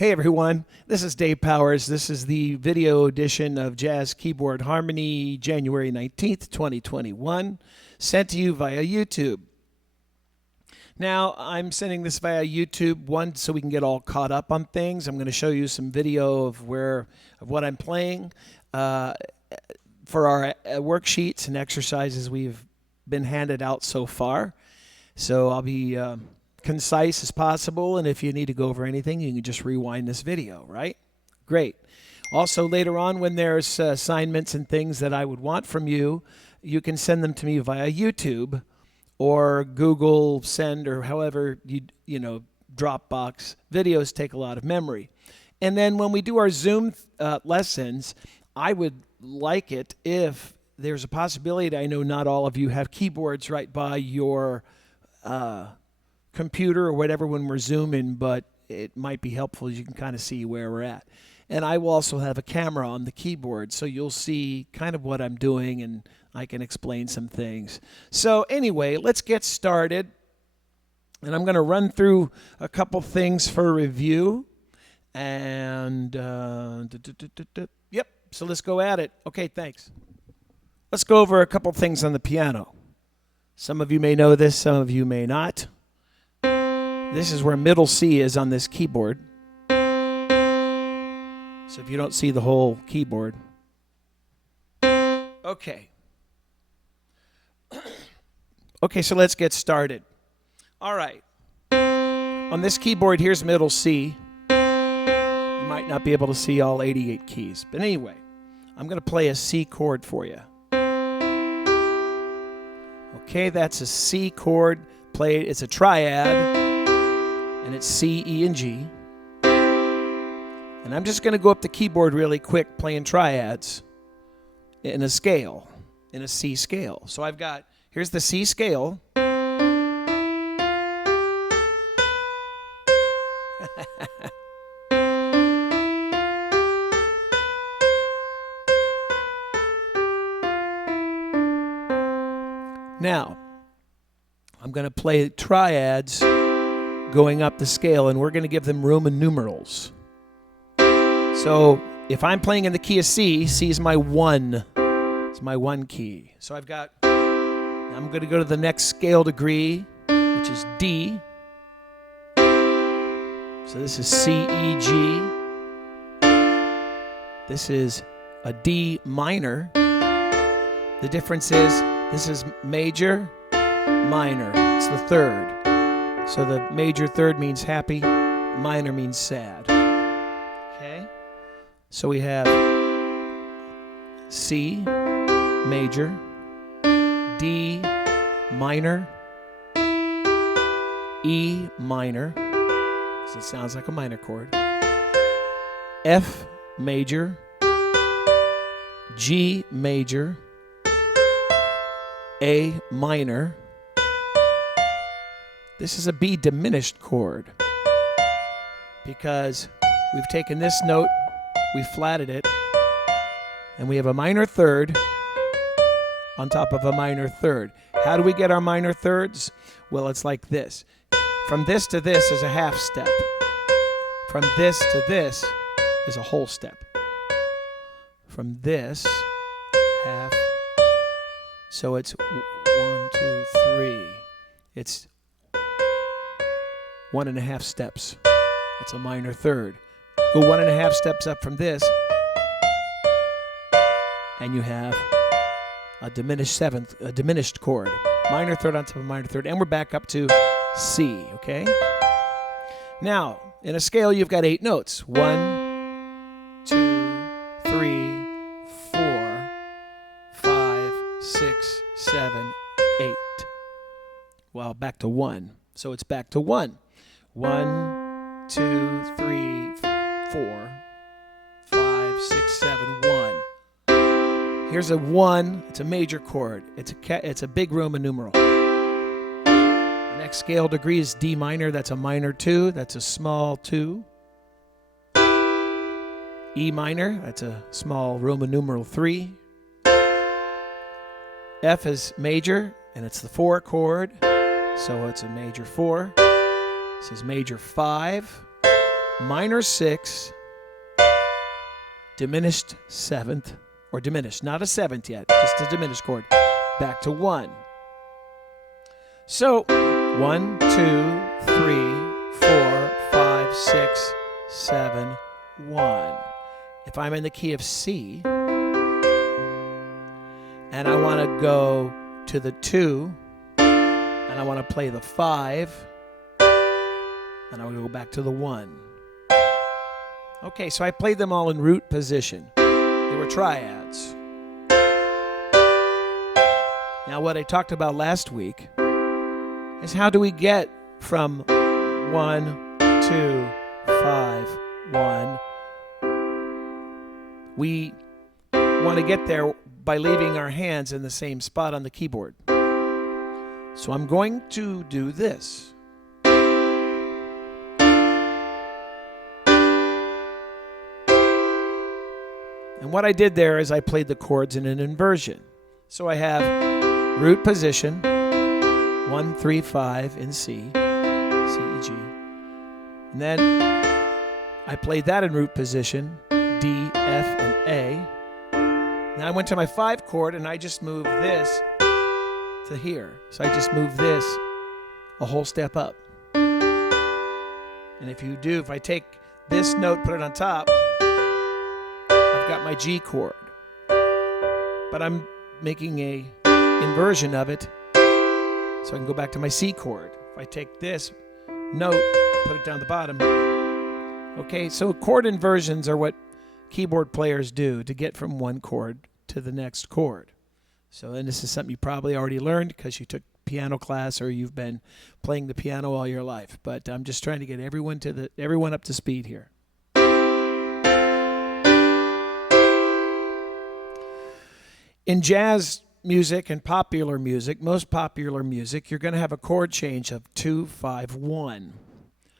Hey everyone, this is Dave Powers. This is the video edition of Jazz Keyboard Harmony, January 19th, 2021, sent to you via YouTube. Now, I'm sending this via YouTube, one, so we can get all caught up on things. I'm going to show you some video of what I'm playing for our worksheets and exercises we've been handed out so far. So I'll be concise as possible, and if you need to go over anything, you can just rewind this video, right? Great. Also, later on, when there's assignments and things that I would want from you, you can send them to me via YouTube or Google Send, or however you know, Dropbox. Videos take a lot of memory. And then when we do our Zoom lessons, I would like it if there's a possibility. I know not all of you have keyboards right by your computer or whatever when we're Zooming, but it might be helpful. You can kind of see where we're at. And I will also have a camera on the keyboard, so you'll see kind of what I'm doing, and I can explain some things. So anyway, let's get started. And I'm going to run through a couple things for review. And, yep, so let's go at it. Okay, thanks. Let's go over a couple things on the piano. Some of you may know this, some of you may not. This is where middle C is on this keyboard. So if you don't see the whole keyboard. Okay. Okay, so let's get started. All right. On this keyboard, here's middle C. You might not be able to see all 88 keys. But anyway, I'm going to play a C chord for you. Okay, that's a C chord. It's a triad. And it's C, E, and G. And I'm just going to go up the keyboard really quick playing triads in a scale, in a C scale. So I've got, here's the C scale. Now, I'm going to play triads going up the scale, and we're going to give them Roman numerals. So if I'm playing in the key of C, C is my 1. It's my 1 key. So I'm going to go to the next scale degree, which is D. So this is C, E, G. This is a D minor. The difference is this is major, minor. It's the third. So the major third means happy, minor means sad. Okay? So we have C, major, D, minor, E, minor, so it sounds like a minor chord, F, major, G, major, A, minor. This is a B diminished chord because we've taken this note, we flatted it, and we have a minor third on top of a minor third. How do we get our minor thirds? Well, it's like this. From this to this is a half step. From this to this is a whole step. From this, half. So it's 1, 2, 3. It's 1.5 steps. That's a minor third. Go 1.5 steps up from this, and you have a diminished seventh, a diminished chord. Minor third on top of minor third, and we're back up to C, okay? Now, in a scale, you've got 8 notes. 1, 2, 3, 4, 5, 6, 7, 8. Well, back to 1. So it's back to 1. 1, 2, 3, 4, 5, 6, 7, 1. Here's a 1. It's a major chord. It's a big Roman numeral. The next scale degree is D minor. That's a minor 2. That's a small 2. E minor. That's a small Roman numeral 3. F is major, and it's the 4 chord. So it's a major 4. This is major 5. minor 6, diminished 7th, or diminished, not a 7th yet, just a diminished chord, back to 1. So 1, 2, 3, 4, 5, 6, 7, 1. If I'm in the key of C and I want to go to the 2 and I want to play the 5 and I want to go back to the 1. Okay, so I played them all in root position. They were triads. Now what I talked about last week is how do we get from 1, 2, 5, 1. We want to get there by leaving our hands in the same spot on the keyboard. So I'm going to do this. And what I did there is I played the chords in an inversion. So I have root position, 1, 3, 5 in C, C, E, G. And then I played that in root position, D, F, and A. Now I went to my 5 chord and I just moved this to here. So I just moved this a whole step up. And if I take this note, put it on top, I've got my G chord. But I'm making a inversion of it so I can go back to my C chord. If I take this note, put it down the bottom. Okay, so chord inversions are what keyboard players do to get from one chord to the next chord. So, and this is something you probably already learned because you took piano class or you've been playing the piano all your life. But I'm just trying to get everyone up to speed here. In jazz music and popular music, most popular music, you're going to have a chord change of 2, 5, 1.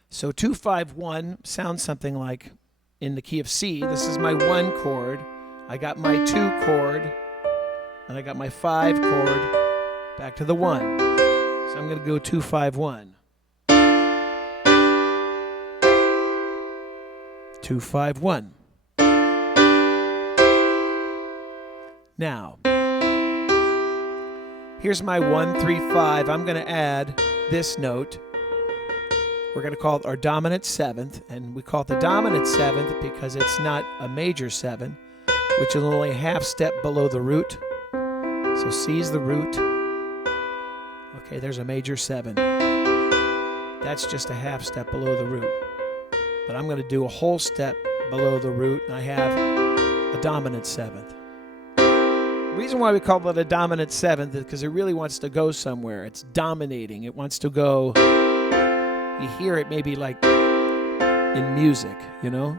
So 2, 5, 1 sounds something like in the key of C. This is my 1 chord. I got my 2 chord, and I got my 5 chord back to the 1. So I'm going to go 2, 5, 1. 2, 5, 1. Now, here's my 1, 3, 5. I'm going to add this note. We're going to call it our dominant 7th, and we call it the dominant 7th because it's not a major 7, which is only a half step below the root. So C's the root. Okay, there's a major 7. That's just a half step below the root. But I'm going to do a whole step below the root, and I have a dominant 7th. The reason why we call it a dominant 7th is because it really wants to go somewhere. It's dominating. It wants to go. You hear it maybe like in music, you know?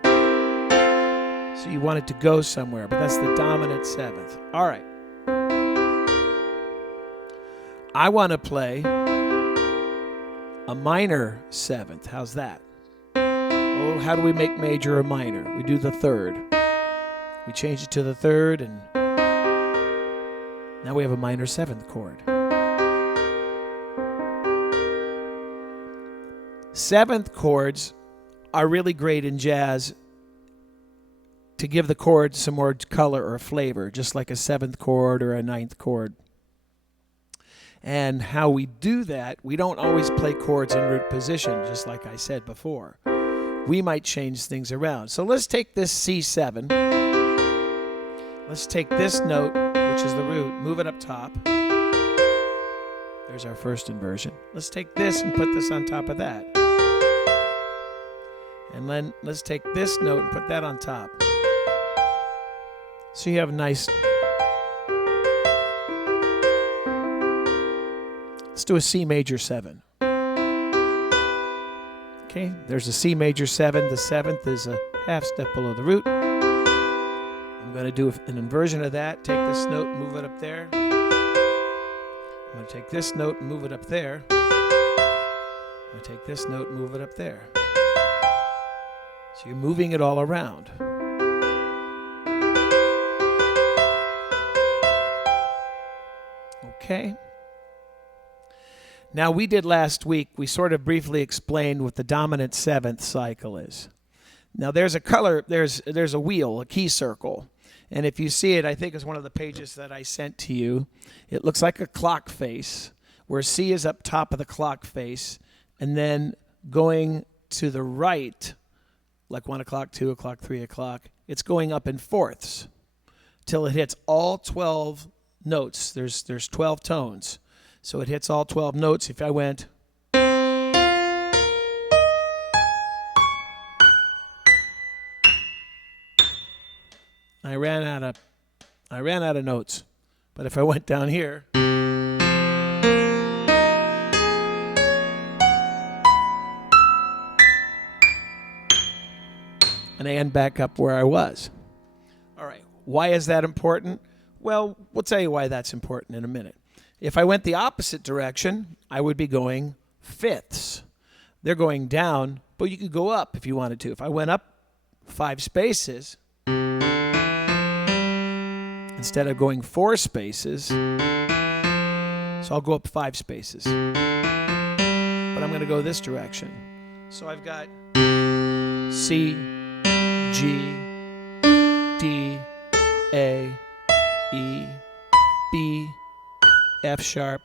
So you want it to go somewhere, but that's the dominant 7th. All right. I want to play a minor 7th. How's that? Oh, how do we make major or minor? We do the 3rd. We change it to the 3rd, and now we have a minor 7th chord. 7th chords are really great in jazz to give the chord some more color or flavor, just like a 7th chord or a 9th chord. And how we do that, we don't always play chords in root position, just like I said before. We might change things around. So let's take this C7. Let's take this note, which is the root, move it up top. There's our first inversion. Let's take this and put this on top of that. And then let's take this note and put that on top. So you have a nice... Let's do a C major 7. Okay, there's a C major 7. The 7th is a half step below the root. I'm going to do an inversion of that. Take this note and move it up there. I'm going to take this note and move it up there. I'm going to take this note and move it up there. So you're moving it all around. Okay. Now we did last week, we sort of briefly explained what the dominant 7th cycle is. Now there's a color, there's a wheel, a key circle. And if you see it, I think it's one of the pages that I sent to you. It looks like a clock face, where C is up top of the clock face, and then going to the right, like 1 o'clock, 2 o'clock, 3 o'clock, it's going up in fourths till it hits all 12 notes. There's 12 tones. So it hits all 12 notes. If I went, I ran out of notes. But if I went down here, and I end back up where I was. All right, why is that important? Well, we'll tell you why that's important in a minute. If I went the opposite direction, I would be going fifths. They're going down, but you could go up if you wanted to. If I went up 5 spaces, instead of going 4 spaces, so I'll go up 5 spaces. But I'm going to go this direction. So I've got C, G, D, A, E, B, F sharp,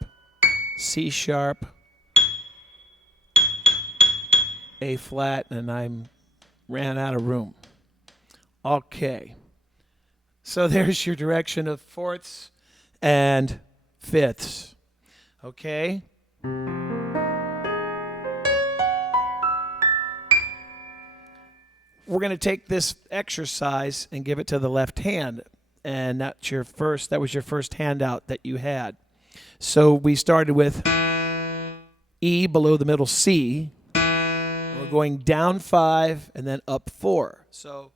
C sharp, A flat, and I ran out of room. Okay. So there's your direction of fourths and fifths. Okay? We're going to take this exercise and give it to the left hand. And that was your first handout that you had. So we started with E below the middle C. We're going down 5 and then up 4. So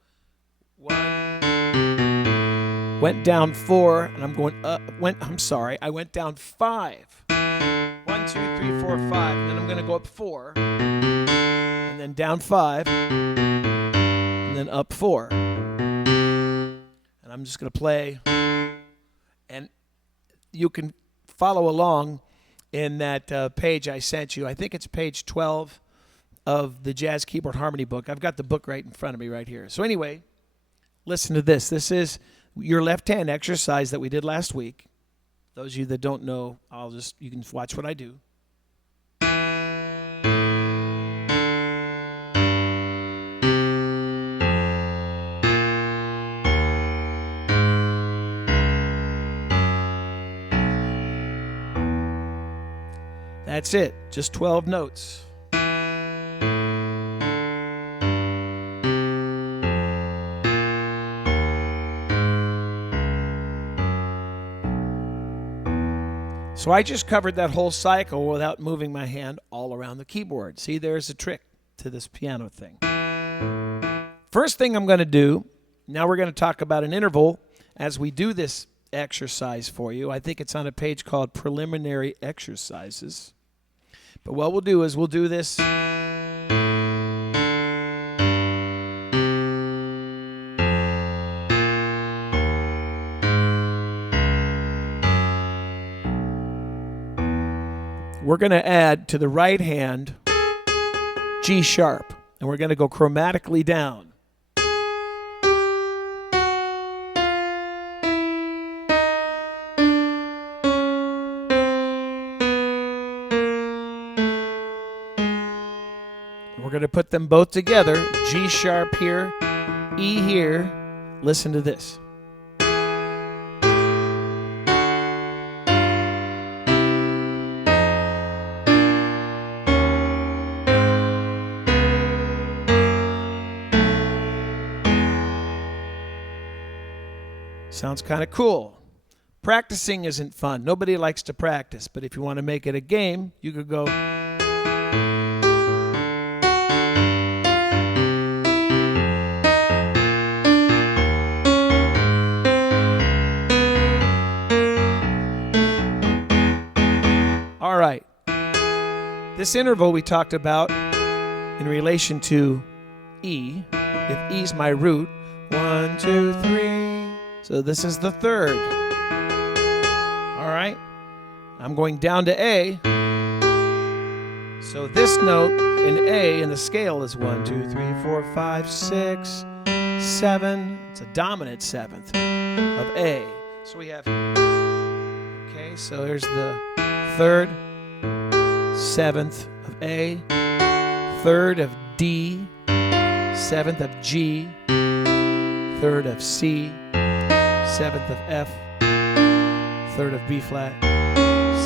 1, went down 4, and I'm going up. I went down 5. 1, 2, 3, 4, 5. And then I'm going to go up 4. And then down 5. And then up 4. And I'm just going to play. And you can follow along in that page I sent you. I think it's page 12 of the Jazz Keyboard Harmony book. I've got the book right in front of me right here. So anyway, listen to this. This is your left hand exercise that we did last week. Those of you that don't know, you can watch what I do. That's it, just 12 notes. So I just covered that whole cycle without moving my hand all around the keyboard. See, there's a trick to this piano thing. First thing I'm going to do, now we're going to talk about an interval as we do this exercise for you. I think it's on a page called Preliminary Exercises. But what we'll do is we'll do this. We're going to add to the right hand G sharp, and we're going to go chromatically down. We're going to put them both together, G sharp here, E here. Listen to this. Sounds kind of cool. Practicing isn't fun. Nobody likes to practice, but if you want to make it a game, you could go. All right. This interval we talked about in relation to E. If E's my root, 1, 2, 3. So this is the third. All right. I'm going down to A. So this note in A, and the scale is 1, 2, 3, 4, 5, 6, 7. It's a dominant seventh of A. So we have, okay, so here's the third, seventh of A, third of D, seventh of G, third of C, seventh of F, third of B flat,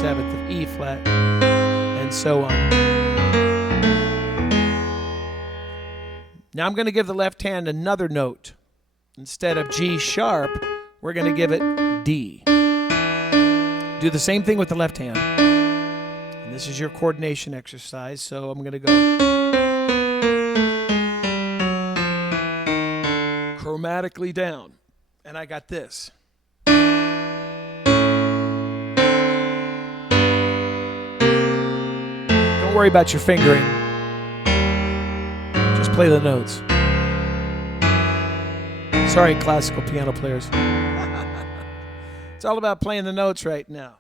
seventh of E flat, and so on. Now I'm going to give the left hand another note. Instead of G sharp, we're going to give it D. Do the same thing with the left hand. And this is your coordination exercise, so I'm going to go chromatically down. And I got this. Don't worry about your fingering. Just play the notes. Sorry, classical piano players. It's all about playing the notes right now.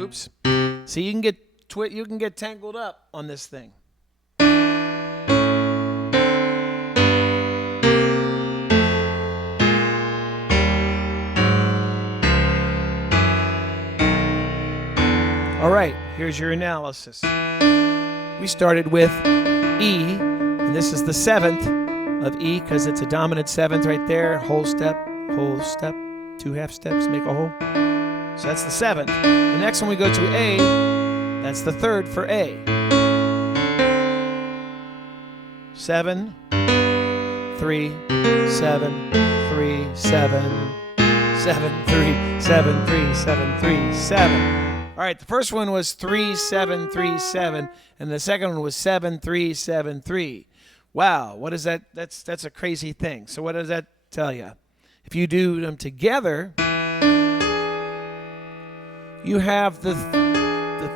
Oops. See, you can get tangled up on this thing. All right, here's your analysis. We started with E, and this is the seventh of E because it's a dominant seventh right there. Whole step, 2 half steps, make a whole. So that's the seventh. The next one we go to A, that's the third for A. 7, 3, 7, 3, 7, 7, 3, 7, 3, 7, 3, 7. All right, the first one was 3, 7, 3, 7, and the second one was 7, 3, 7, 3. Wow, what is that? That's a crazy thing. So what does that tell you? If you do them together, you have the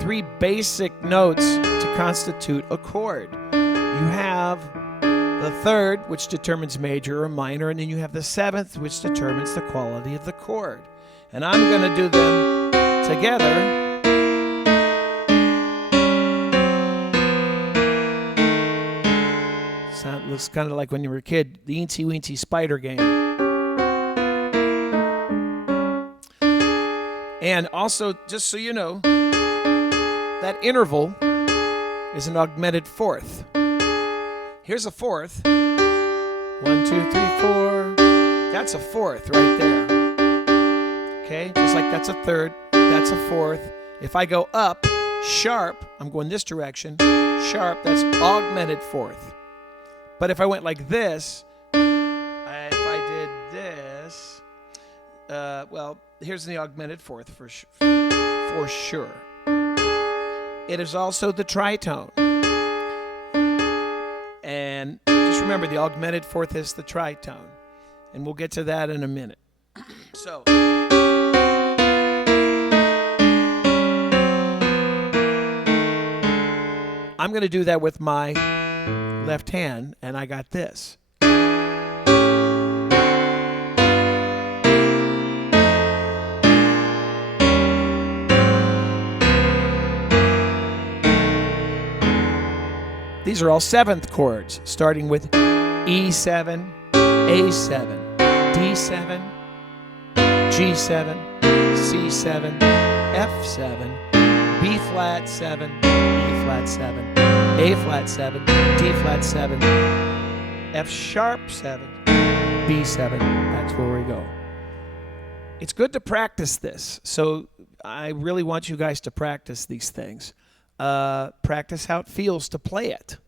three basic notes to constitute a chord. You have the third, which determines major or minor, and then you have the seventh, which determines the quality of the chord. And I'm going to do them together. Looks kind of like when you were a kid, the Eensy Weensy Spider game. And also, just so you know, that interval is an augmented fourth. Here's a fourth. 1, 2, 3, 4. That's a fourth right there. Okay, just like that's a third, that's a fourth. If I go up, sharp, I'm going this direction. Sharp, that's augmented fourth. But if I went like this, if I did this, well, here's the augmented fourth for sure. It is also the tritone. And just remember, the augmented fourth is the tritone. And we'll get to that in a minute. So, I'm going to do that with my left hand, and I got this. These are all seventh chords, starting with E7, A7, D7, G7, C7, F7, B flat 7, E flat 7, A flat 7, D flat 7, F sharp 7, B7. That's where we go. It's good to practice this. So I really want you guys to practice these things. Practice how it feels to play it.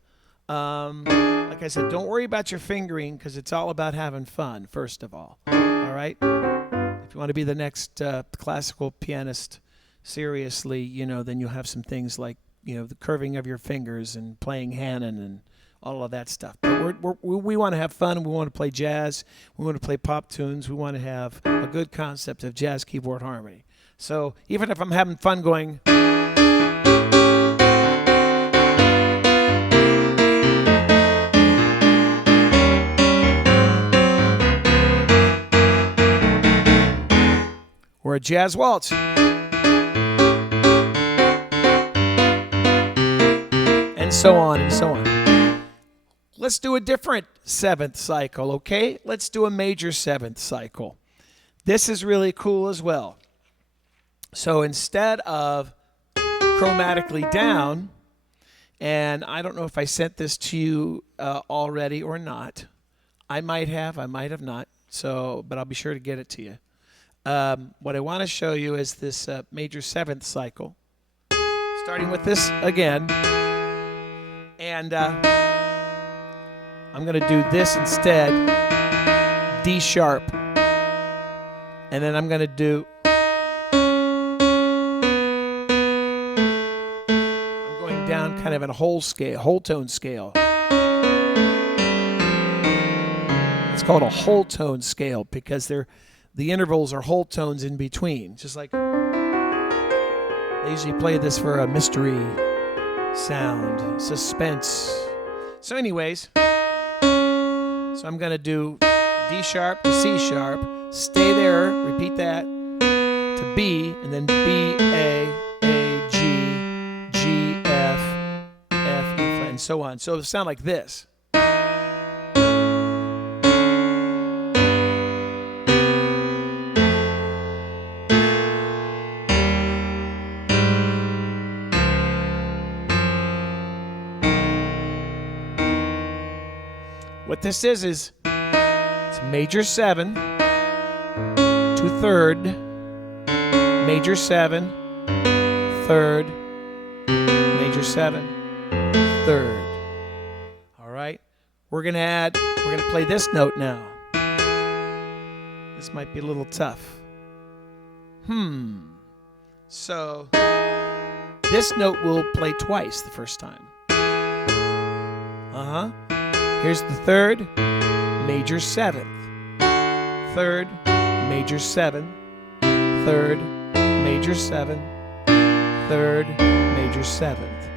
Like I said, don't worry about your fingering because it's all about having fun, first of all. All right? If you want to be the next classical pianist seriously, you know, then you'll have some things like, you know, the curving of your fingers and playing Hanon and all of that stuff. But we want to have fun. We want to play jazz. We want to play pop tunes. We want to have a good concept of jazz keyboard harmony. So even if I'm having fun going... or a jazz waltz. so on and so on. Let's do a different seventh cycle, okay? Let's do a major seventh cycle. This is really cool as well. So instead of chromatically down, and I don't know if I sent this to you already or not. I might have not. So, but I'll be sure to get it to you. What I want to show you is this major seventh cycle, starting with this again, and I'm going to do this instead, D sharp, and then I'm going to do, I'm going down kind of in a whole tone scale. It's called a whole tone scale because the intervals are whole tones in between, just like they usually play this for a mystery sound, suspense. So anyways, so I'm going to do D sharp to C sharp, stay there, repeat that, to B, and then B, A, G, G, F, F, E flat, and so on. So it'll sound like this. What this is it's major 7 to 3rd, major 7, 3rd, major 7, 3rd. All right? We're going to play this note now. This might be a little tough. So this note will play twice the first time. Here's the 3rd, major 7th, 3rd, major 7, 3rd, major 7, 3rd, major 7th,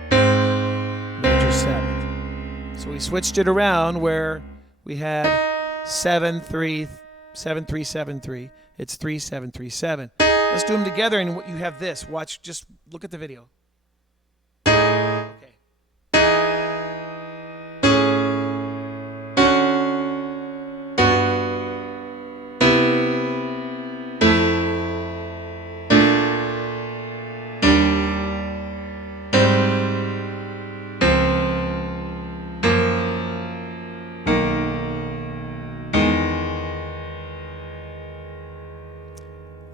major 7th. So we switched it around where we had 7 3 7 3 7 3. It's 3 7 3 7. Let's do them together, and you have this. Watch. Just look at the video.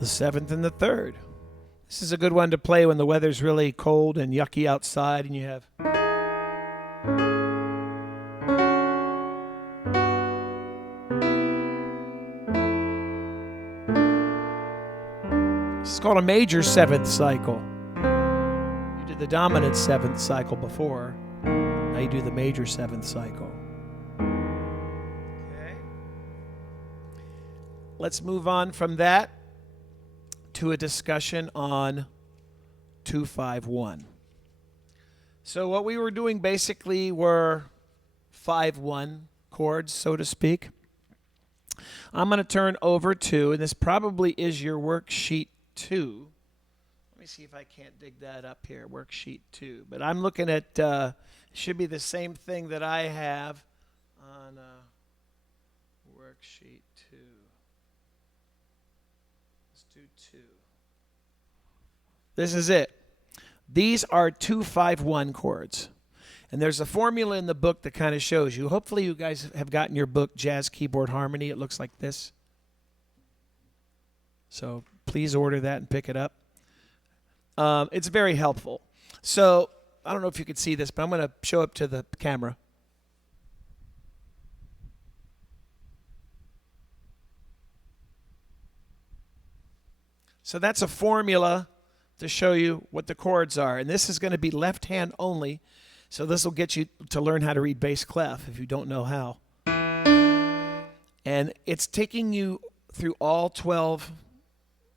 The 7th and the 3rd. This is a good one to play when the weather's really cold and yucky outside and you have this is called a major 7th cycle. You did the dominant 7th cycle before. Now you do the major 7th cycle. Okay. Let's move on from that to a discussion on 2-5-1. So what we were doing basically were 5-1 chords, so to speak. I'm going to turn over to, and this probably is your worksheet 2. Let me see if I can't dig that up here, worksheet 2. But I'm looking at, it should be the same thing that I have on worksheet 2. Let's do 2. This is it. These are 2-5-1 chords. And there's a formula in the book that kind of shows you. Hopefully you guys have gotten your book, Jazz Keyboard Harmony. It looks like this. So please order that and pick it up. It's very helpful. So I don't know if you can see this, but I'm going to show up to the camera. So that's a formula to show you what the chords are. And this is going to be left hand only. So this will get you to learn how to read bass clef if you don't know how. And it's taking you through all 12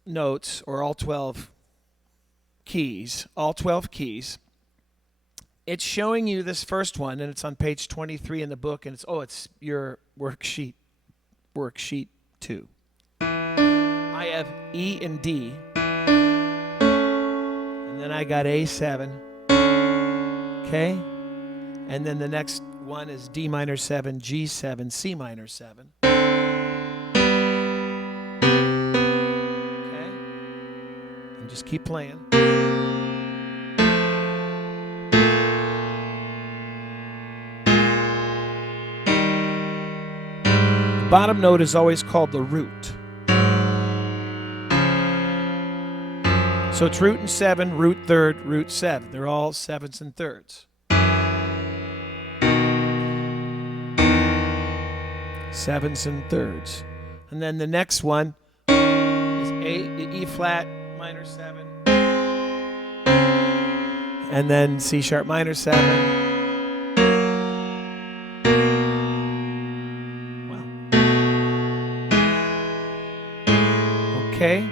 notes or all 12 keys, It's showing you this first one, and it's on page 23 in the book, and it's your worksheet 2. I have E and D, and then I got A7, okay? And then the next one is D minor 7, G7, C minor 7. Okay? And just keep playing. The bottom note is always called the root. So it's root and 7, root third, root 7. They're all 7s and thirds. 7s and thirds. And then the next one is E flat minor 7. And then C sharp minor 7. Wow. Okay.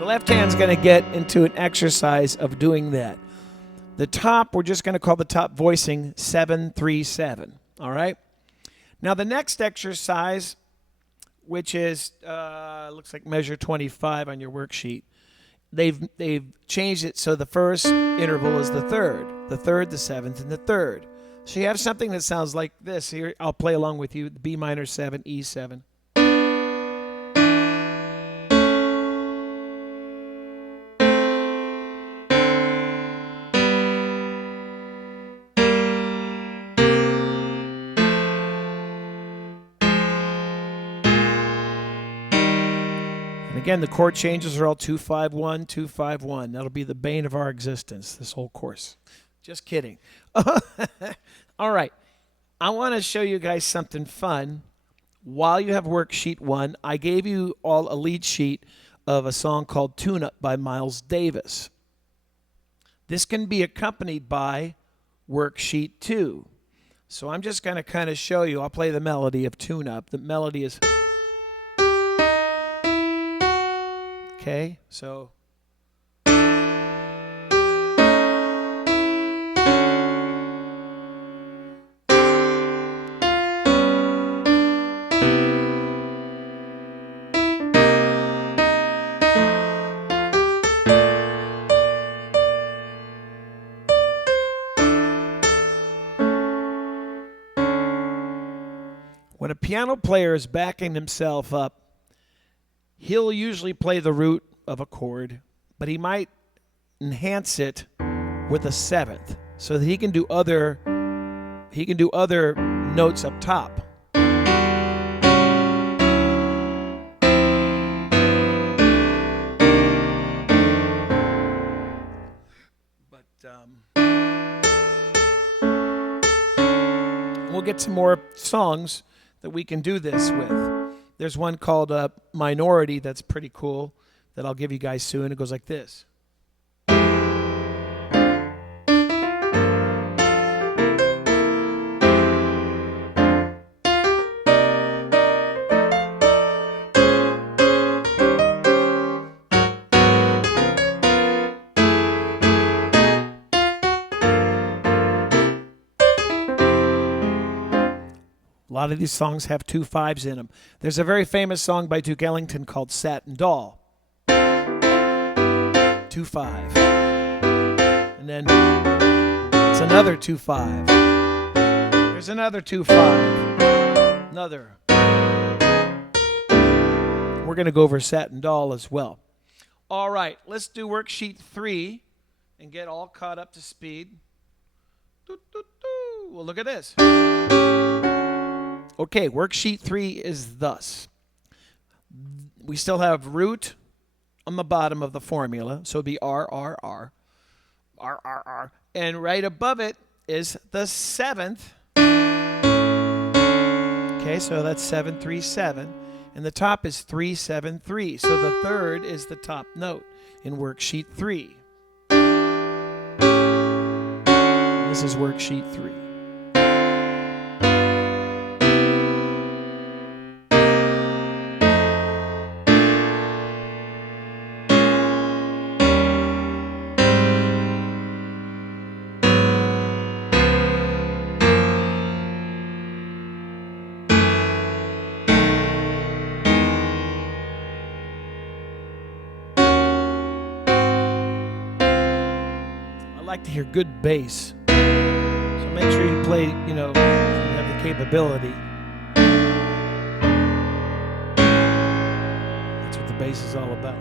The left hand's going to get into an exercise of doing that. The top, we're just going to call the top voicing 7-3-7. All right? Now the next exercise, which is, looks like measure 25 on your worksheet, they've changed it so the first interval is the third, the 7th, and the 3rd. So you have something that sounds like this. Here, I'll play along with you. B minor 7, E7. Again, the chord changes are all 2-5-1, 2-5-1. That'll be the bane of our existence, this whole course. Just kidding. All right. I want to show you guys something fun. While you have worksheet 1, I gave you all a lead sheet of a song called Tune Up by Miles Davis. This can be accompanied by worksheet 2. So I'm just going to kind of show you. I'll play the melody of Tune Up. The melody is... Okay, so when a piano player is backing himself up, he'll usually play the root of a chord, but he might enhance it with a 7th so that he can do other notes up top. But we'll get some more songs that we can do this with. There's one called Minority that's pretty cool that I'll give you guys soon. It goes like this. A lot of these songs have 2 5s in them. There's a very famous song by Duke Ellington called Satin Doll. 2-5. And then it's another 2-5. There's another 2-5. Another. We're going to go over Satin Doll as well. All right, let's do worksheet 3 and get all caught up to speed. Well, look at this. Okay, worksheet 3 is thus. We still have root on the bottom of the formula, so it'd be R, R, R, R, R, R. And right above it is the 7th. Okay, so that's 7-3-7. And the top is 3-7-3. So the 3rd is the top note in worksheet 3. This is worksheet 3. like to hear good bass. So make sure you play, if you have the capability. That's what the bass is all about.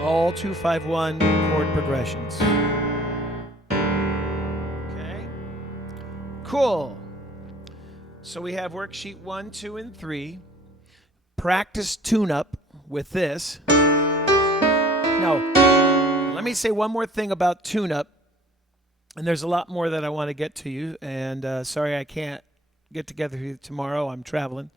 All 2-5-1 chord progressions. Okay. Cool. So we have worksheet 1, 2, and 3. Practice tune-up with this. Now, let me say one more thing about tune-up. And there's a lot more that I want to get to you. And sorry I can't get together with you tomorrow. I'm traveling.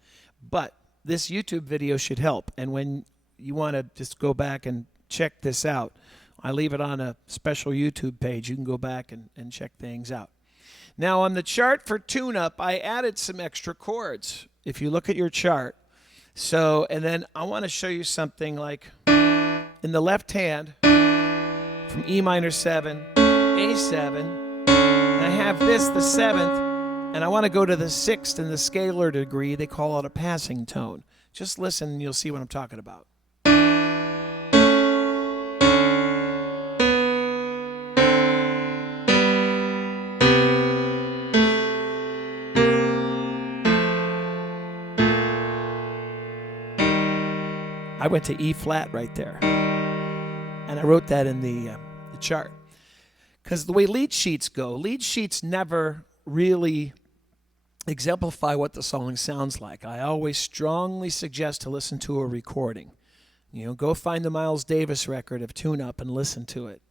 But this YouTube video should help. And when you want to just go back and check this out, I leave it on a special YouTube page. You can go back and check things out. Now, on the chart for tune-up, I added some extra chords, if you look at your chart. So, and then I want to show you something like in the left hand, from E minor 7, A7, and I have this, the 7th, and I want to go to the 6th in the scalar degree. They call it a passing tone. Just listen and you'll see what I'm talking about. I went to E flat right there, and I wrote that in the chart. Because the way lead sheets go, lead sheets never really exemplify what the song sounds like. I always strongly suggest to listen to a recording. Go find the Miles Davis record of Tune Up and listen to it.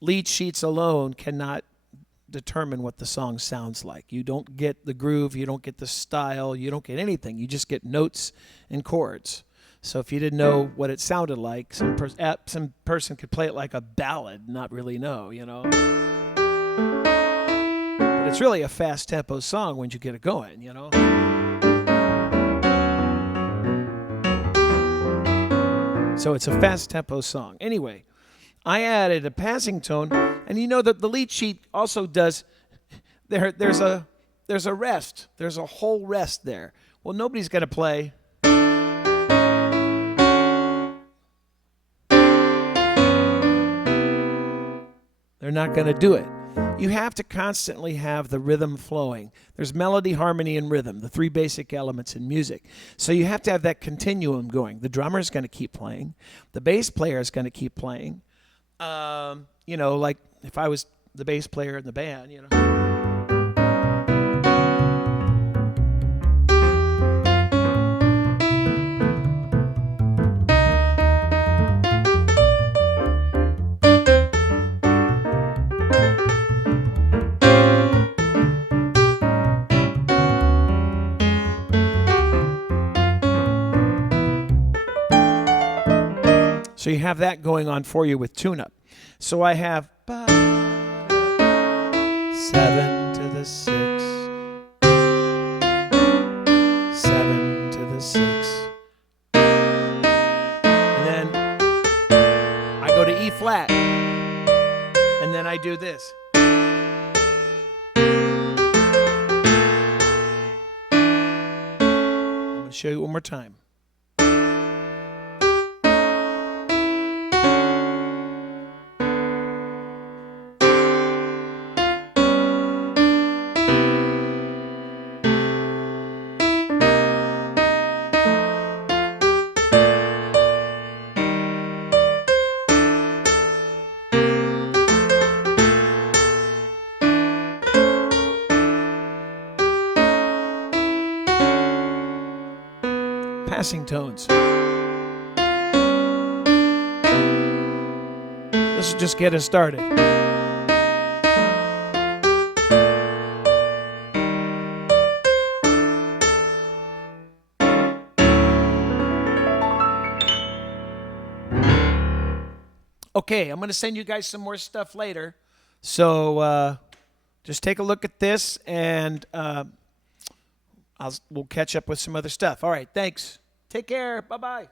Lead sheets alone cannot determine what the song sounds like. You don't get the groove, you don't get the style, you don't get anything. You just get notes and chords. So if you didn't know what it sounded like, some person could play it like a ballad and not really know, But it's really a fast tempo song when you get it going, So it's a fast tempo song. Anyway, I added a passing tone, and that the lead sheet also does, there's a rest. There's a whole rest there. Well, nobody's going to play. They're not going to do it. You have to constantly have the rhythm flowing. There's melody, harmony, and rhythm, the three basic elements in music. So you have to have that continuum going. The drummer is going to keep playing. The bass player is going to keep playing. Like if I was the bass player in the band, So you have that going on for you with tune-up. So I have 7 to the 6, 7 to the 6, and then I go to E flat, and then I do this. I'm going to show you one more time. Passing tones. This will just get us started. Okay, I'm going to send you guys some more stuff later. So just take a look at this, and we'll catch up with some other stuff. All right, thanks. Take care. Bye-bye.